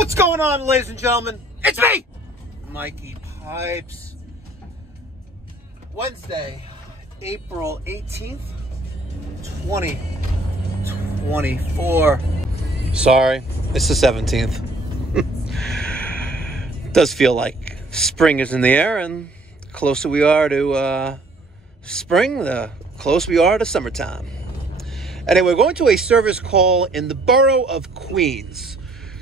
What's going on, ladies and gentlemen? It's me, Mikey Pipes. Wednesday, April 18th, 2024. Sorry, it's the 17th. It does feel like spring is in the air, and the closer we are to spring, the closer we are to summertime. Anyway, we're going to a service call in the borough of Queens.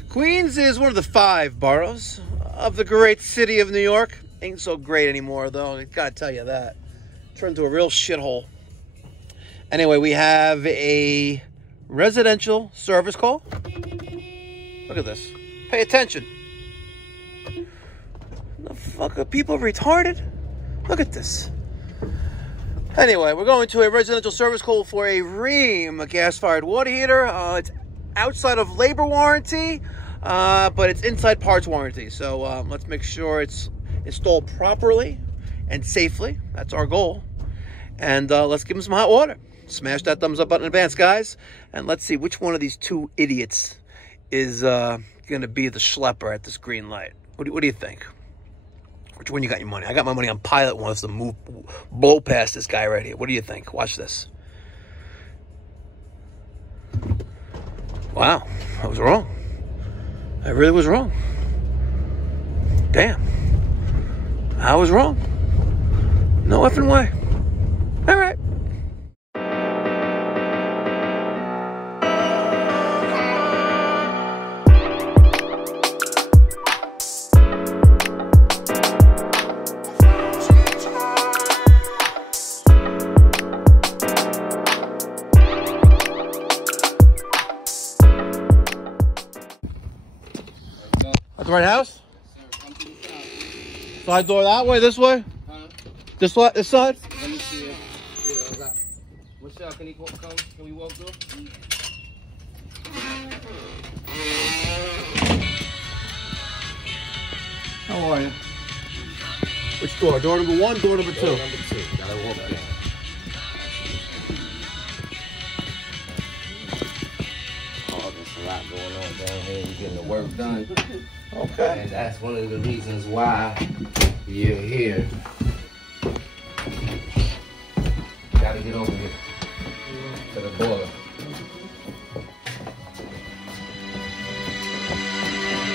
Queens is one of the 5 boroughs of the great city of New York. Ain't so great anymore, though. I gotta tell you that. Turned into a real shithole. Anyway, we have a residential service call. Look at this. Pay attention. The fuck, are people retarded? Look at this. Anyway, we're going to a residential service call for a Rheem, a gas-fired water heater. It's outside of labor warranty, but it's inside parts warranty. So let's make sure it's installed properly and safely. That's our goal. And let's give them some hot water. Smash that thumbs up button in advance, guys. And let's see which one of these 2 idiots is going to be the schlepper at this green light. What do you think? Which one you got your money? I got my money on Pilot wants to blow past this guy right here. What do you think? Watch this. Wow, I was wrong. I really was wrong. Damn. I was wrong. No effing way. All right. The right house? Side door that way, this way? This side? Let me see it. Yeah, Michelle, can we walk through? How are you? Which door? Door number 1, door number 2? Door number 2. Gotta walk down. Oh, there's a lot going on down here. We're getting the work done. Okay. And that's one of the reasons why you're here. Gotta get over here to the boiler.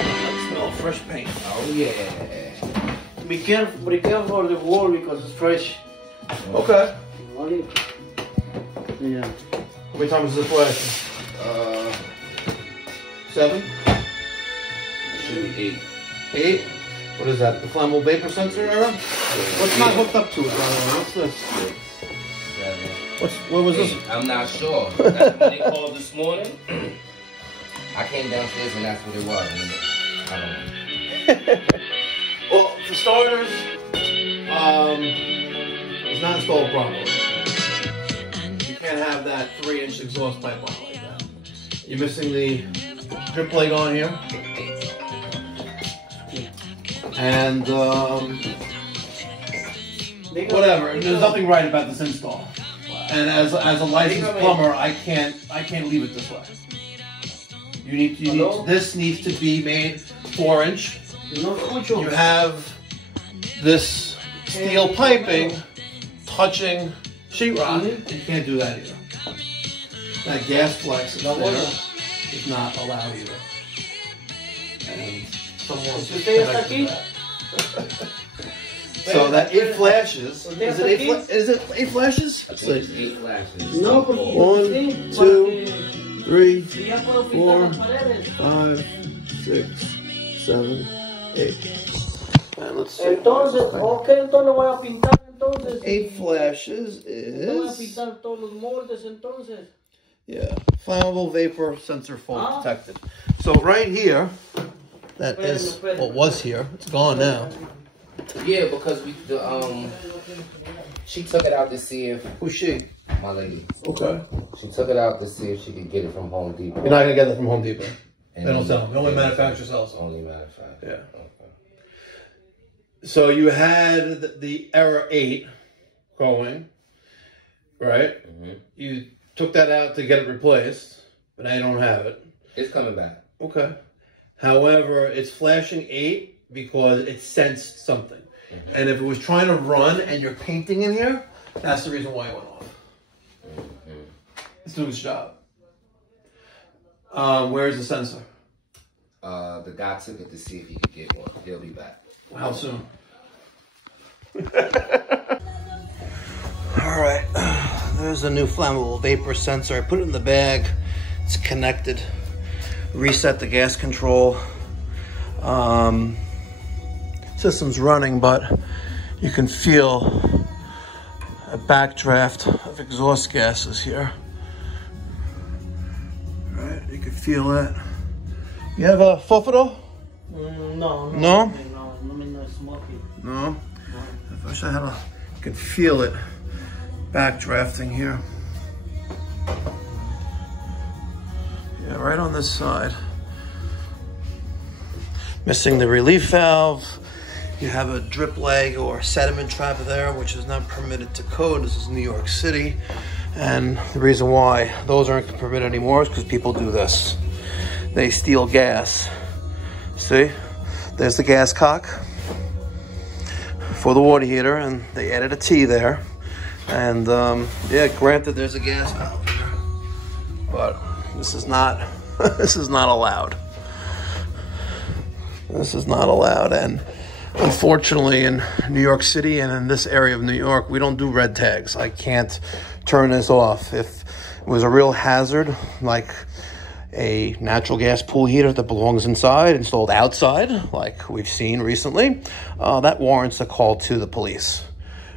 I smell fresh paint. Oh yeah. Be careful of the wall because it's fresh. Okay. Yeah. How many times is it flash? 7? Should be 8. 8? What is that? The flammable vapor sensor era? What's not hooked up to it, by the way? What's this? 6, 7. What was 8. this? I'm not sure. That's what they called this morning. I came downstairs and that's what it was. I don't know. Well, for starters, it's not installed properly. You can't have that 3-inch exhaust pipe on like that. You're missing the drip plate on here. And whatever. There's nothing right about this install. And as a licensed plumber, I can't leave it this way. This needs to be made 4-inch. You have this steel piping touching sheetrock. You can't do that either. That gas flex is there. Is not allowed either. And someone's just connected to that. So that 8 flashes. Is it 8 flashes? I think it's 8 flashes. No, 1, 2, 3, 4, 5, 6, 7, 8. And let's see. Entonces, okay, entonces voy a pintar entonces. 8 flashes Voy a is, pintar todos los moldes entonces. yeah, flammable vapor sensor fault detected. So right here, that is what was here. It's gone now. Yeah, because she took it out to see if Who's she? my lady. Okay. She took it out to see if she could get it from Home Depot. You're not gonna get that from Home Depot. And They don't sell them. They only manufacture sells. Only manufacture. Yeah. Okay. So you had the error 8 going, right? Mm-hmm. You took that out to get it replaced, but now you don't have it. It's coming back. Okay. However, it's flashing 8 because it sensed something. And if it was trying to run and you're painting in here, that's the reason why it went off. It's doing its job. Where's the sensor? The guy took it to see if he could get one. He'll be back. How soon? All right, there's a new flammable vapor sensor. I put it in the bag. It's connected. Reset the gas control. System's running, but you can feel a backdraft of exhaust gases here. All right, you can feel it. You have a foforo? No. No? No smoky. No? I wish I had a, you can feel it backdrafting here. Yeah, right on this side. Missing the relief valve. You have a drip leg or sediment trap there, which is not permitted to code. This is New York City. And the reason why those aren't permitted anymore is because people do this. They steal gas. See? There's the gas cock for the water heater, and they added a T there. And yeah, granted, there's a gas valve here, but this is not this is not allowed. This is not allowed, and unfortunately, in New York City and in this area of New York, we don't do red tags. I can't turn this off. If it was a real hazard, like a natural gas pool heater that belongs inside, installed outside, like we've seen recently, that warrants a call to the police.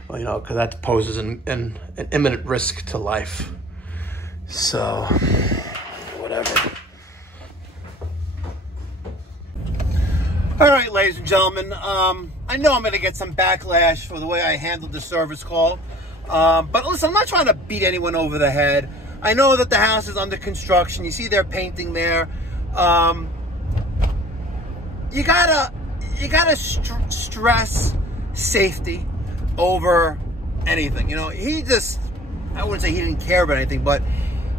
You know, because that poses an imminent risk to life. So, whatever. All right, ladies and gentlemen, I know I'm going to get some backlash for the way I handled the service call. But listen, I'm not trying to beat anyone over the head. I know that the house is under construction. You see they're painting there. You gotta stress safety over anything. You know, he just, I wouldn't say he didn't care about anything, but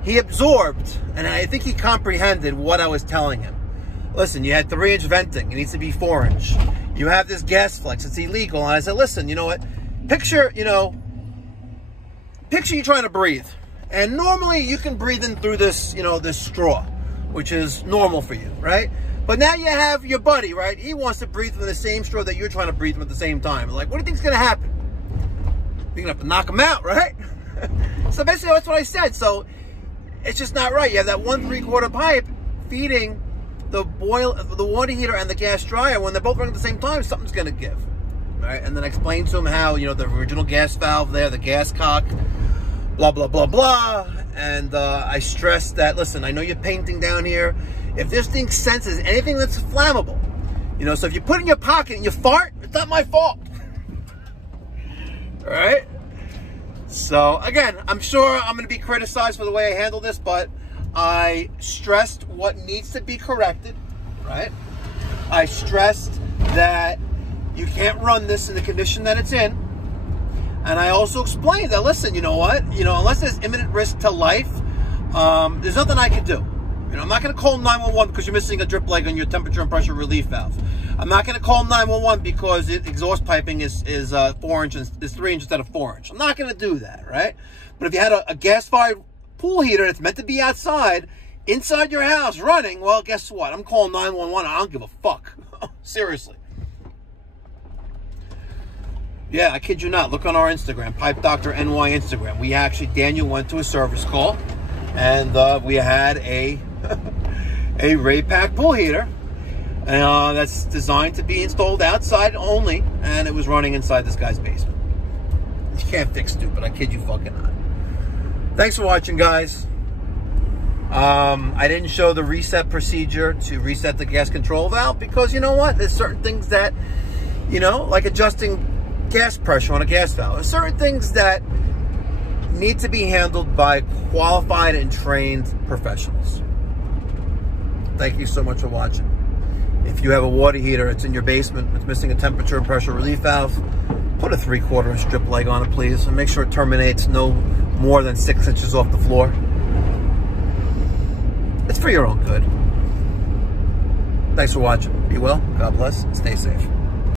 he absorbed, and I think he comprehended what I was telling him. Listen, you had 3-inch venting. It needs to be 4-inch. You have this gas flex. It's illegal. And I said, listen, you know what? Picture you trying to breathe. And normally you can breathe in through this, this straw, which is normal for you, right? But now you have your buddy, right? He wants to breathe from the same straw that you're trying to breathe from at the same time. Like, what do you think's going to happen? You're going to have to knock him out, right? So basically that's what I said. So it's just not right. You have that 1 3/4 pipe feeding the water heater and the gas dryer. When they're both running at the same time, something's going to give. All right? And then I explained to him how, the original gas valve there, the gas cock, blah, blah, blah, blah. And I stressed that, listen, I know you're painting down here. If this thing senses anything that's flammable, so if you put it in your pocket and you fart, it's not my fault. All right? So, again, I'm sure I'm going to be criticized for the way I handle this, but I stressed what needs to be corrected, right? I stressed that you can't run this in the condition that it's in. And I also explained that, listen, you know what? Unless there's imminent risk to life, there's nothing I can do. I'm not going to call 911 because you're missing a drip leg on your temperature and pressure relief valve. I'm not going to call 911 because exhaust piping is 4 inches, is 3 inches instead of 4 inch. I'm not going to do that, right? But if you had a gas-fired pool heater that's meant to be outside, inside your house running, well, guess what? I'm calling 911. I don't give a fuck. Seriously. Yeah, I kid you not. Look on our Instagram, Pipe Doctor NY Instagram. We actually, Daniel went to a service call, and we had a a Raypak pool heater that's designed to be installed outside only, and it was running inside this guy's basement. You can't fix stupid. I kid you fucking not. Thanks for watching, guys. I didn't show the reset procedure to reset the gas control valve because you know what? There's certain things that, like adjusting gas pressure on a gas valve. There's certain things that need to be handled by qualified and trained professionals. Thank you so much for watching. If you have a water heater, it's in your basement, it's missing a temperature and pressure relief valve, put a 3/4 inch strip leg on it, please, and make sure it terminates no more than 6 inches off the floor. It's for your own good. Thanks for watching. Be well. God bless. Stay safe.